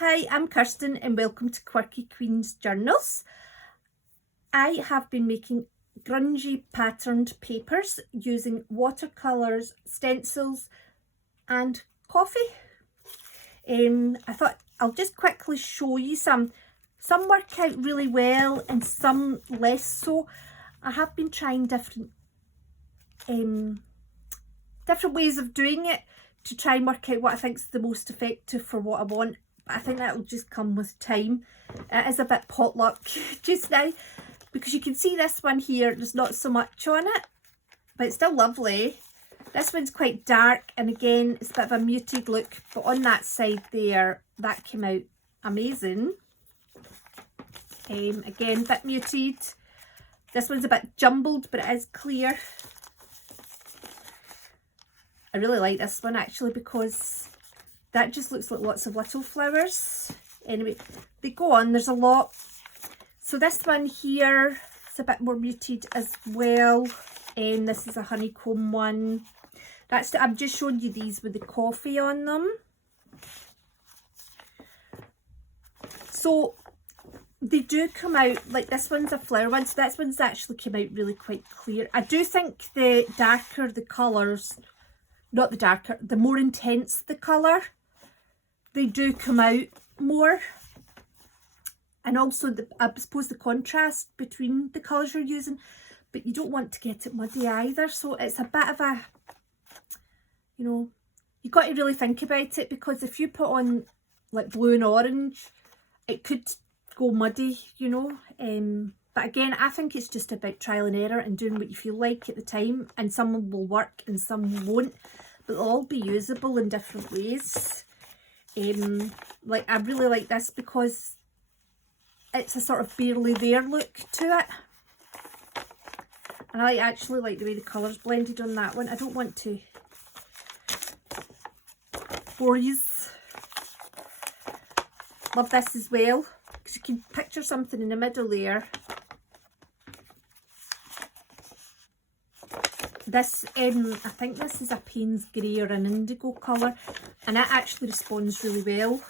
Hi, I'm Kirsten and welcome to Quirky Queen's Journals. I have been making grungy patterned papers using watercolours, stencils and coffee. I thought I'll just quickly show you some. Some work out really well and some less so. I have been trying different ways of doing it to try and work out what I think is the most effective for what I want. I think that will just come with time. It is a bit potluck just now because you can see this one here, there's not so much on it, but it's still lovely. This one's quite dark and again it's a bit of a muted look, but on that side there, that came out amazing. Again, a bit muted. This one's a bit jumbled, but it is clear. I really like this one actually because that just looks like lots of little flowers. Anyway, they go on, there's a lot. So this one here is a bit more muted as well. This is a honeycomb one. I'm just showing you these with the coffee on them. So they do come out, like this one's a flower one, so this one's actually came out really quite clear. I do think the darker the colours, not the darker, the more intense the colour, they do come out more. And also, I suppose the contrast between the colours you're using, but you don't want to get it muddy either. So it's a bit of a, you know, you've got to really think about it because if you put on like blue and orange, it could go muddy, you know. But again, I think it's just about trial and error and doing what you feel like at the time. And some will work and some won't, but they'll all be usable in different ways. Like I really like this because it's a sort of barely there look to it. And I actually like the way the colours blended on that one. I don't want to bore you. Love this as well because you can picture something in the middle there. This, I think this is a Payne's Grey or an indigo colour, and it actually responds really well.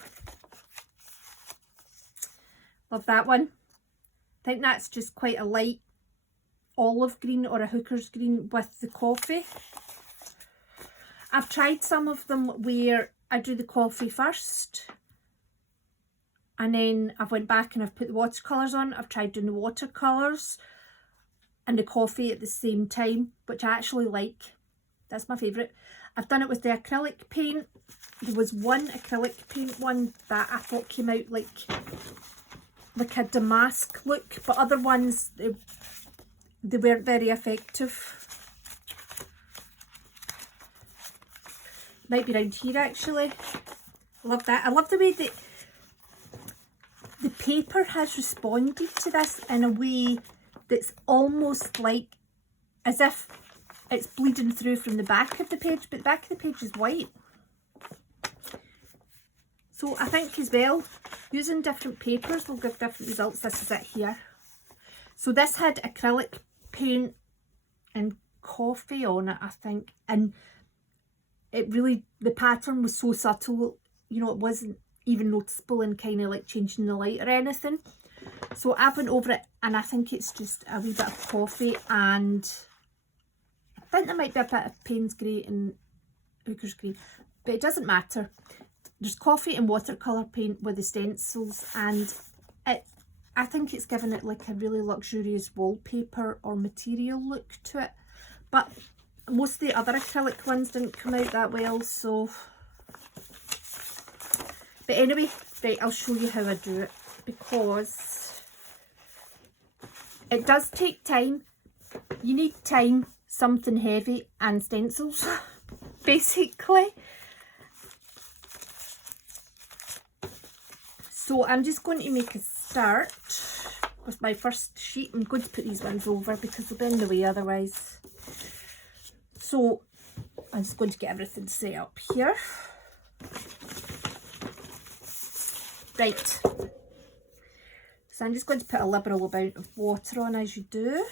Love that one. I think that's just quite a light olive green or a hooker's green with the coffee. I've tried some of them where I do the coffee first, and then I've went back and I've put the watercolours on. I've tried doing the watercolours and the coffee at the same time, which I actually like. That's my favourite. I've done it with the acrylic paint. There was one acrylic paint one that I thought came out like a damask look, but other ones, they weren't very effective. Might be round here actually. Love that. I love the way that the paper has responded to this in a way that's almost like as if it's bleeding through from the back of the page, but the back of the page is white. So I think as well, using different papers will give different results. This is it here. So this had acrylic paint and coffee on it, I think, and it really, the pattern was so subtle, you know, it wasn't even noticeable in kind of like changing the light or anything. So I went over it and I think it's just a wee bit of coffee, and I think there might be a bit of Payne's Grey and Hooker's Green, but it doesn't matter. There's coffee and watercolour paint with the stencils, and I think it's given it like a really luxurious wallpaper or material look to it. But most of the other acrylic ones didn't come out that well, so. But anyway, right, I'll show you how I do it because it does take time. You need time, something heavy, and stencils, basically. So I'm just going to make a start with my first sheet. I'm going to put these ones over because they'll be in the way otherwise. So I'm just going to get everything set up here. Right. So I'm just going to put a liberal amount of water on as you do.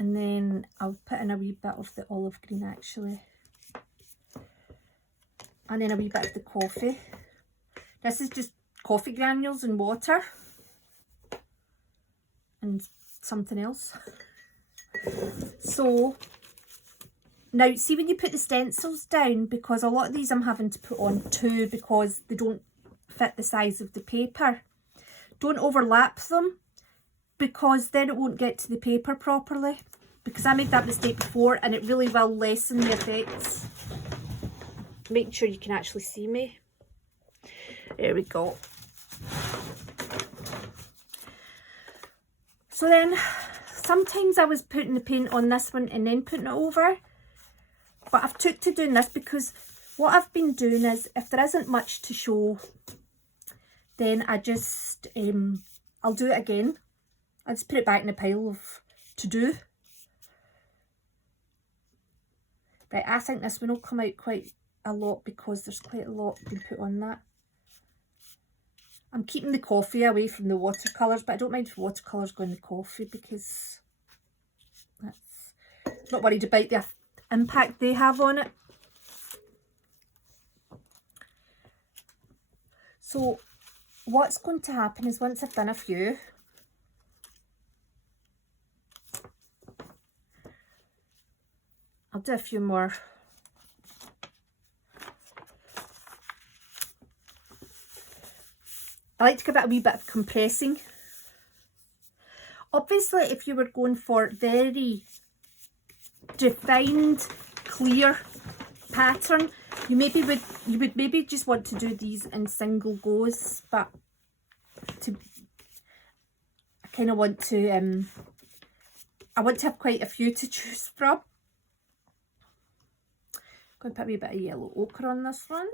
And then I'll put in a wee bit of the olive green actually. And then a wee bit of the coffee. This is just coffee granules and water. And something else. So, now see when you put the stencils down, because a lot of these I'm having to put on two because they don't fit the size of the paper. Don't overlap them, because then it won't get to the paper properly. Because I made that mistake before and it really will lessen the effects. Making sure you can actually see me. There we go. So then, sometimes I was putting the paint on this one and then putting it over. But I've took to doing this because what I've been doing is, if there isn't much to show, then I just, I'll do it again. I just put it back in a pile of to do. Right, I think this one will come out quite a lot because there's quite a lot been put on that. I'm keeping the coffee away from the watercolours, but I don't mind if watercolours go in the coffee because that's not worried about the impact they have on it. So what's going to happen is, once I've done a few, I'll do a few more. I like to give it a wee bit of compressing. Obviously, if you were going for very defined, clear pattern, you would maybe just want to do these in single goes, but I kind of want to I want to have quite a few to choose from. I'm going to put a wee bit of yellow ochre on this one.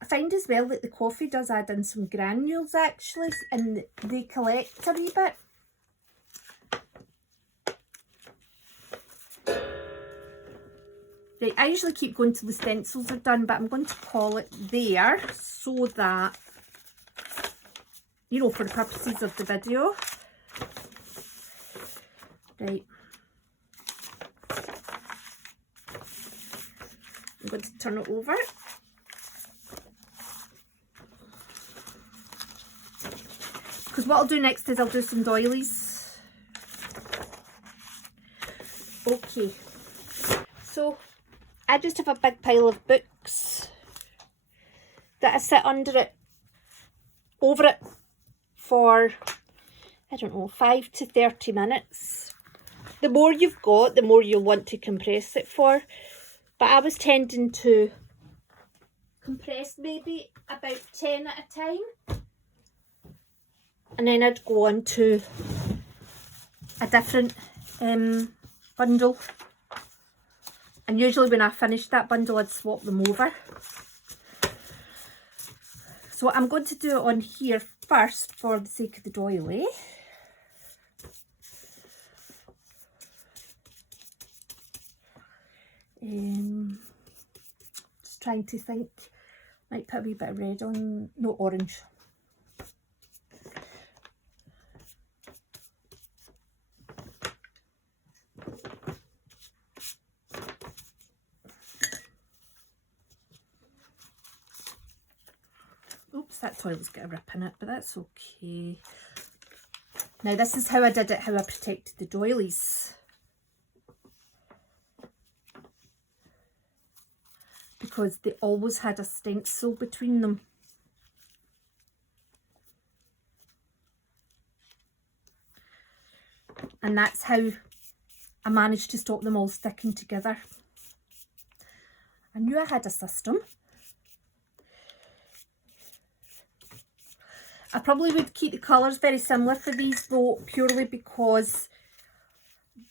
I find as well that the coffee does add in some granules actually, and they collect a wee bit. Right, I usually keep going till the stencils are done, but I'm going to call it there so that, you know, for the purposes of the video. Right. I'm going to turn it over. Because what I'll do next is I'll do some doilies. Okay. So, I just have a big pile of books that I sit under it, over it for, I don't know, 5 to 30 minutes. The more you've got, the more you'll want to compress it for. But I was tending to compress maybe about 10 at a time. And then I'd go on to a different bundle. And usually when I finished that bundle, I'd swap them over. So I'm going to do it on here first for the sake of the doily. Just trying to think. Might put a wee bit of red on, no, orange. Oops, that toilet's got a rip in it, but that's okay. Now this is how I did it, how I protected the doilies. Because they always had a stencil between them. And that's how I managed to stop them all sticking together. I knew I had a system. I probably would keep the colours very similar for these though, purely because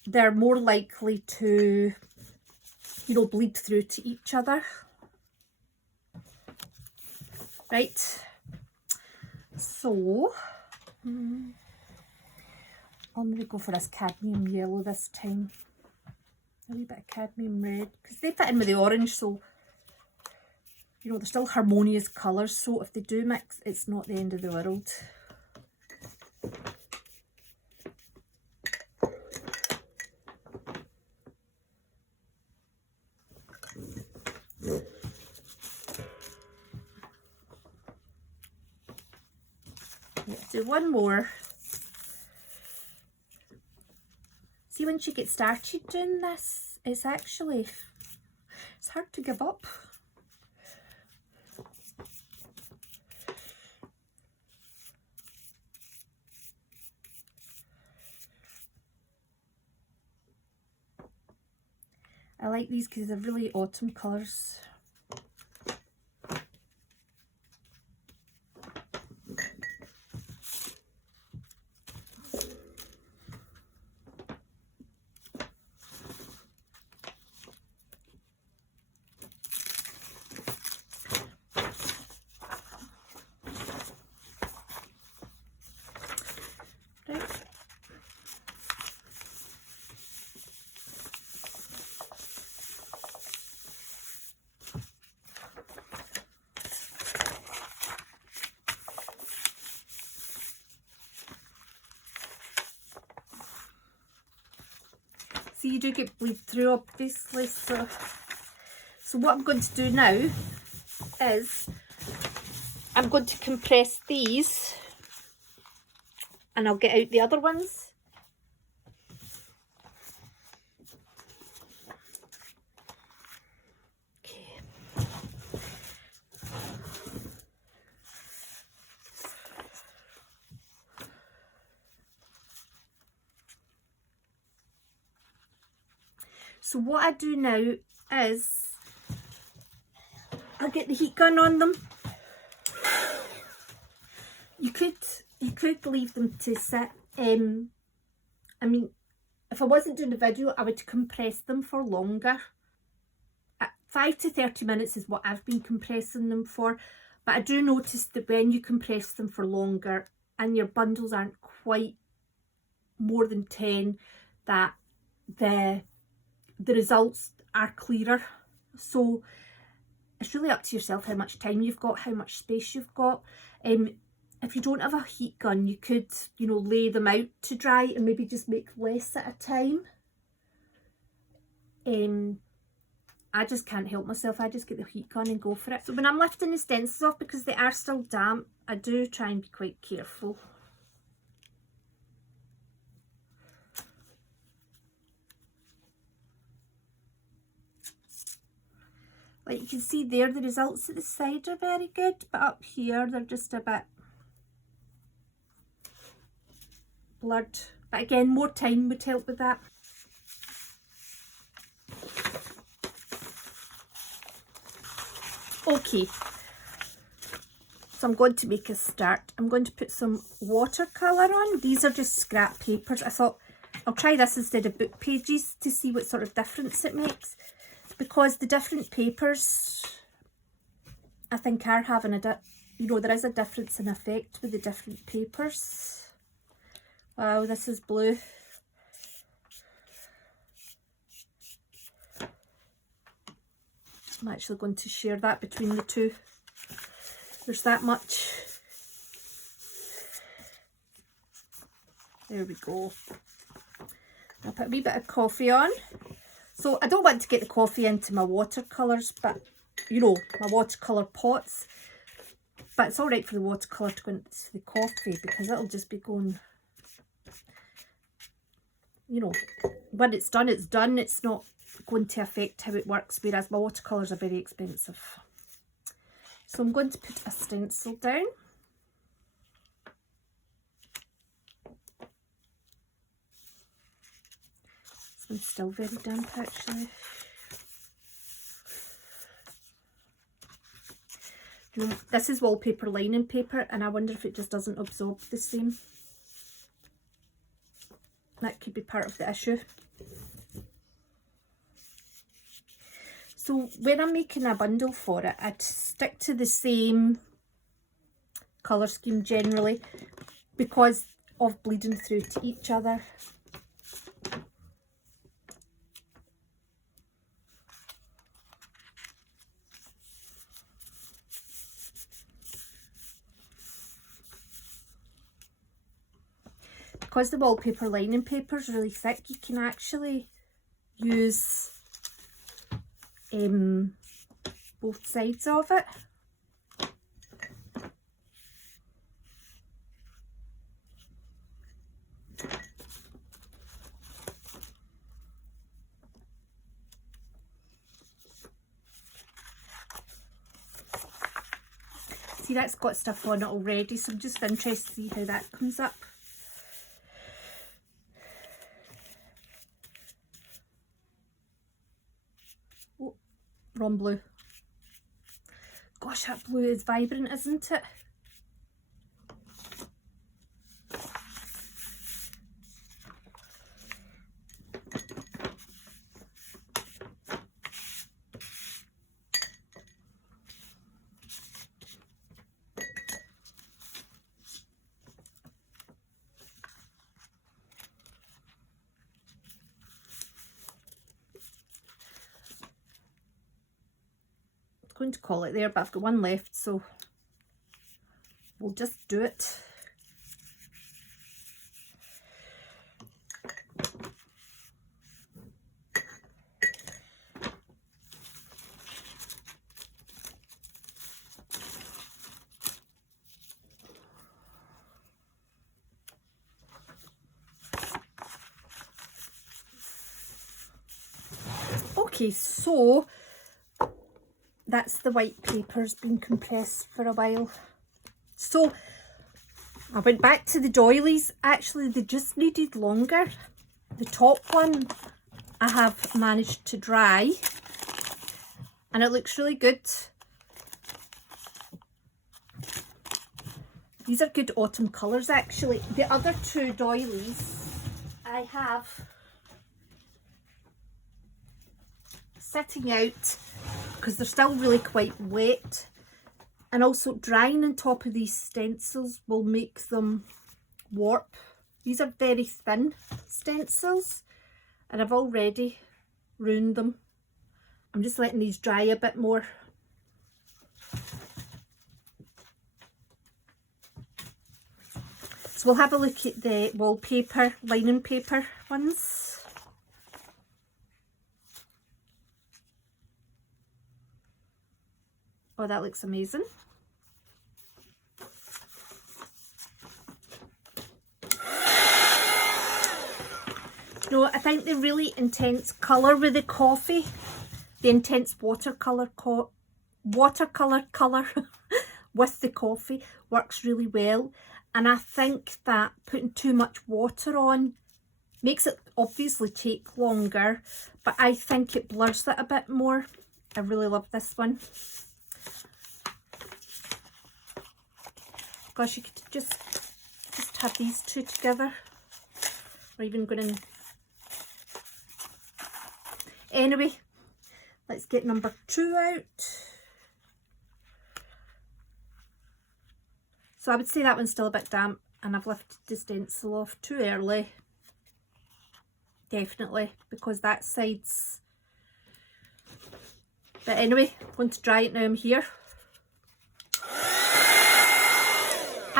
they're more likely to, you know, bleed through to each other. Right, so I'm going to go for this cadmium yellow this time. A wee bit of cadmium red, because they fit in with the orange, so you know, they're still harmonious colours, so if they do mix, it's not the end of the world. Let's do one more. See, once you get started doing this, it's actually, it's hard to give up. I like these because they're really autumn colours. See, you do get bleed through, obviously, so what I'm going to do now is I'm going to compress these and I'll get out the other ones. Okay. So what I do now is I'll get the heat gun on them. You could leave them to sit. I mean, if I wasn't doing the video, I would compress them for longer. 5 to 30 minutes is what I've been compressing them for. But I do notice that when you compress them for longer and your bundles aren't quite more than 10, that the results are clearer. So it's really up to yourself how much time you've got, how much space you've got. If you don't have a heat gun, you could, you know, lay them out to dry and maybe just make less at a time. I just can't help myself. I just get the heat gun and go for it. So when I'm lifting the stencils off, because they are still damp, I do try and be quite careful. Like you can see there, the results at the side are very good, but up here they're just a bit blurred. But again, more time would help with that. Okay, so I'm going to make a start. I'm going to put some watercolour on. These are just scrap papers. I thought I'll try this instead of book pages to see what sort of difference it makes. Because the different papers, I think, are having you know, there is a difference in effect with the different papers. Wow, this is blue. I'm actually going to share that between the two. There's that much. There we go. I'll put a wee bit of coffee on. So I don't want to get the coffee into my watercolours, but, you know, my watercolour pots. But it's alright for the watercolour to go into the coffee because it'll just be going, you know, when it's done, it's done. It's not going to affect how it works, whereas my watercolours are very expensive. So I'm going to put a stencil down. This one's still very damp actually. This is wallpaper lining paper and I wonder if it just doesn't absorb the same. That could be part of the issue. So when I'm making a bundle for it, I'd stick to the same colour scheme generally because of bleeding through to each other. because the wallpaper lining paper is really thick, you can actually use both sides of it. See, that's got stuff on it already, so I'm just interested to see how that comes up. Oh, wrong blue. Gosh, that blue is vibrant, isn't it? Going to call it there, but I've got one left, so we'll just do it. Okay, so that's the white paper's been compressed for a while. So I went back to the doilies. Actually, they just needed longer. The top one I have managed to dry and it looks really good. These are good autumn colours actually. The other two doilies I have sitting out because they're still really quite wet, and also drying on top of these stencils will make them warp. These are very thin stencils and I've already ruined them. I'm just letting these dry a bit more. So we'll have a look at the wallpaper lining paper ones. Oh, that looks amazing. No, I think the really intense colour with the coffee, the intense watercolour colour with the coffee works really well. And I think that putting too much water on makes it obviously take longer, but I think it blurs it a bit more. I really love this one. Gosh, you could just have these two together, or even going in. Anyway, let's get number 2 out. So I would say that one's still a bit damp and I've lifted the stencil off too early. Definitely, because that side's... But anyway, I'm going to dry it now I'm here.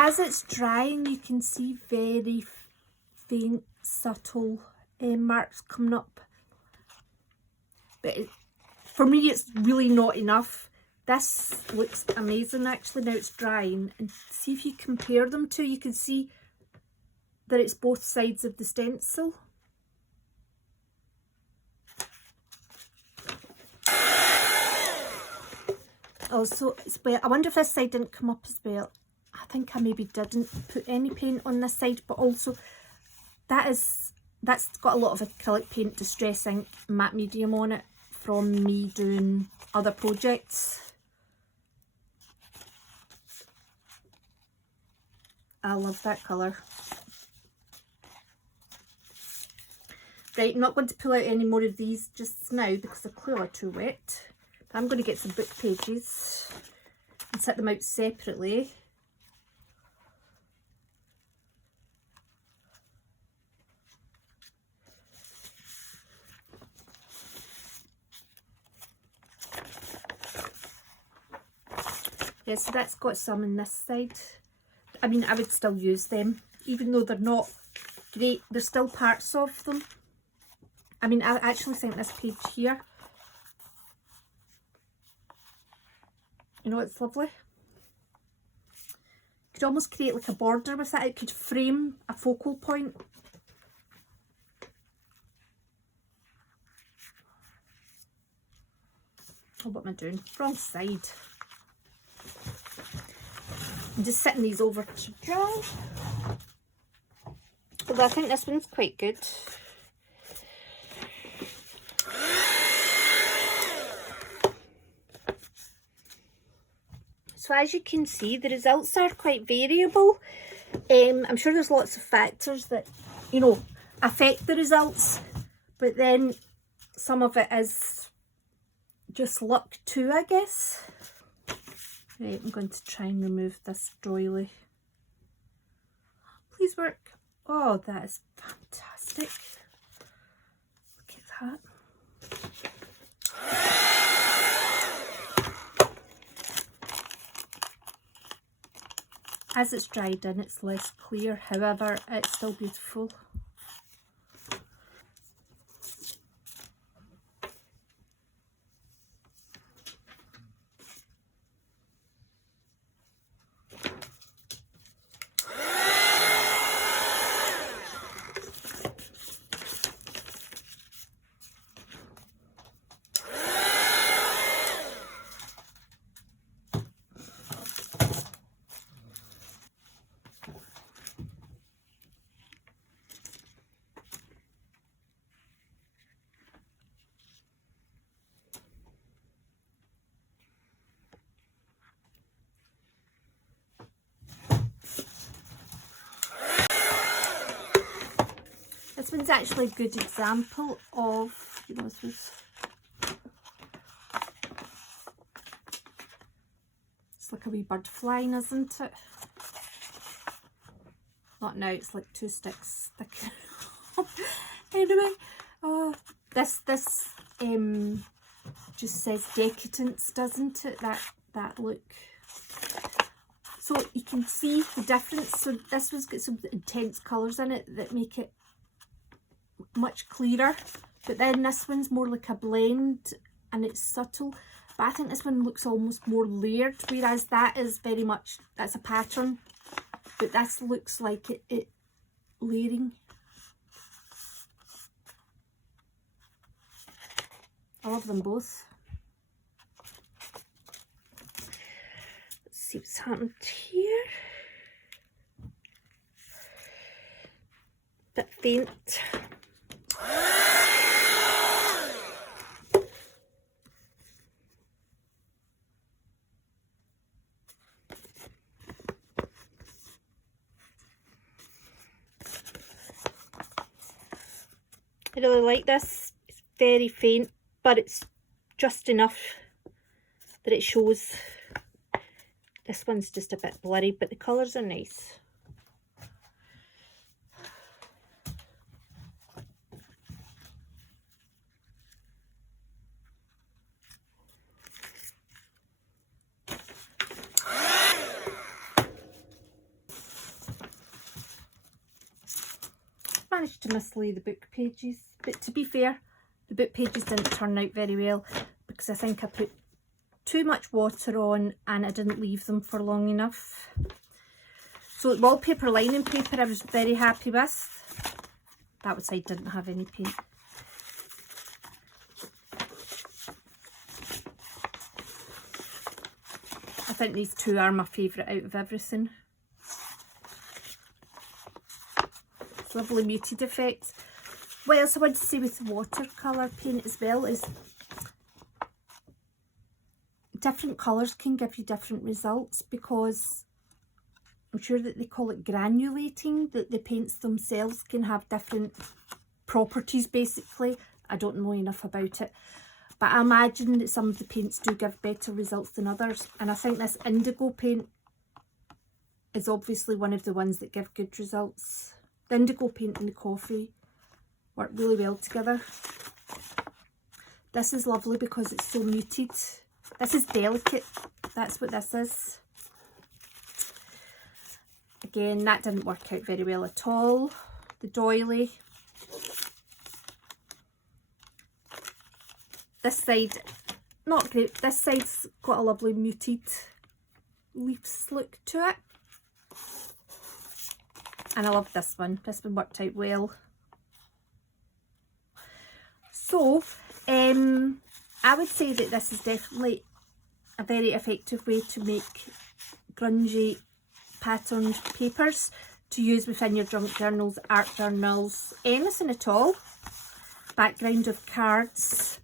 As it's drying, you can see very faint, subtle marks coming up. But for me, it's really not enough. This looks amazing actually now it's drying. And see if you compare them two, you can see that it's both sides of the stencil. Also, I wonder if this side didn't come up as well. I think I maybe didn't put any paint on this side, but also that's got a lot of acrylic paint, Distress Ink, matte medium on it from me doing other projects. I love that colour. Right, I'm not going to pull out any more of these just now because they're clearly too wet. But I'm going to get some book pages and set them out separately. Yeah, so that's got some on this side. I mean, I would still use them, even though they're not great. There's still parts of them. I mean, I actually think this page here, you know, it's lovely. You could almost create like a border with it. It could frame a focal point. Oh, what am I doing? Wrong side. I'm just setting these over to dry. Although I think this one's quite good. So as you can see, the results are quite variable. I'm sure there's lots of factors that, you know, affect the results, but then some of it is just luck too, I guess. Right, I'm going to try and remove this doily. Please work. Oh, that is fantastic. Look at that. As it's dried in, it's less clear. However, it's still beautiful. This one's actually a good example of, you know, this was, it's like a wee bird flying, isn't it? Not now, it's like two sticks sticking. Anyway, this just says decadence, doesn't it? That look. So you can see the difference. So this one's got some intense colours in it that make it much clearer, but then this one's more like a blend and it's subtle, but I think this one looks almost more layered, whereas that is very much, that's a pattern, but this looks like it layering. I love them both. Let's see what's happened here. Bit faint. I really like this. It's very faint, but it's just enough that it shows. This one's just a bit blurry, but the colours are nice. Managed to mislay the book pages, but to be fair, the book pages didn't turn out very well because I think I put too much water on and I didn't leave them for long enough. So wallpaper lining paper I was very happy with. That side didn't have any paint. I think these two are my favourite out of everything. Lovely muted effects. What else I want to say with watercolour paint as well is different colours can give you different results, because I'm sure that they call it granulating, that the paints themselves can have different properties basically. I don't know enough about it, but I imagine that some of the paints do give better results than others, and I think this indigo paint is obviously one of the ones that give good results. The indigo paint and the coffee work really well together. This is lovely because it's so muted. This is delicate. That's what this is. Again, that didn't work out very well at all. the doily. This side, not great. This side's got a lovely muted leaves look to it. And I love this one. This one worked out well. So, I would say that this is definitely a very effective way to make grungy patterned papers to use within your junk journals, art journals, anything at all. Background of cards.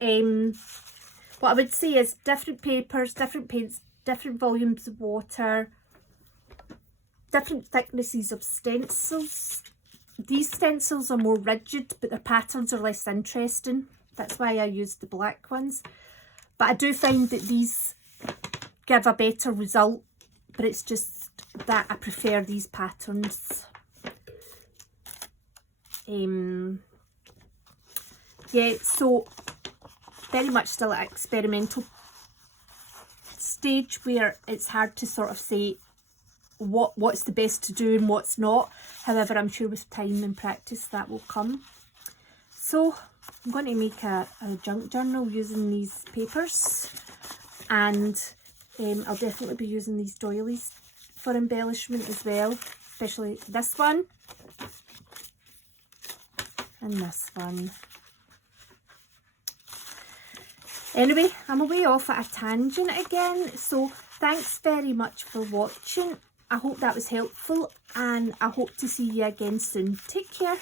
What I would say is different papers, different paints, different volumes of water, different thicknesses of stencils. These stencils are more rigid, but their patterns are less interesting. That's why I used the black ones. But I do find that these give a better result, but it's just that I prefer these patterns. Yeah, so very much still at experimental stage where it's hard to sort of say what's the best to do and what's not. However, I'm sure with time and practice that will come. So I'm going to make a junk journal using these papers, and I'll definitely be using these doilies for embellishment as well, especially this one and this one. Anyway, I'm away off at a tangent again, so thanks very much for watching. I hope that was helpful, and I hope to see you again soon. Take care.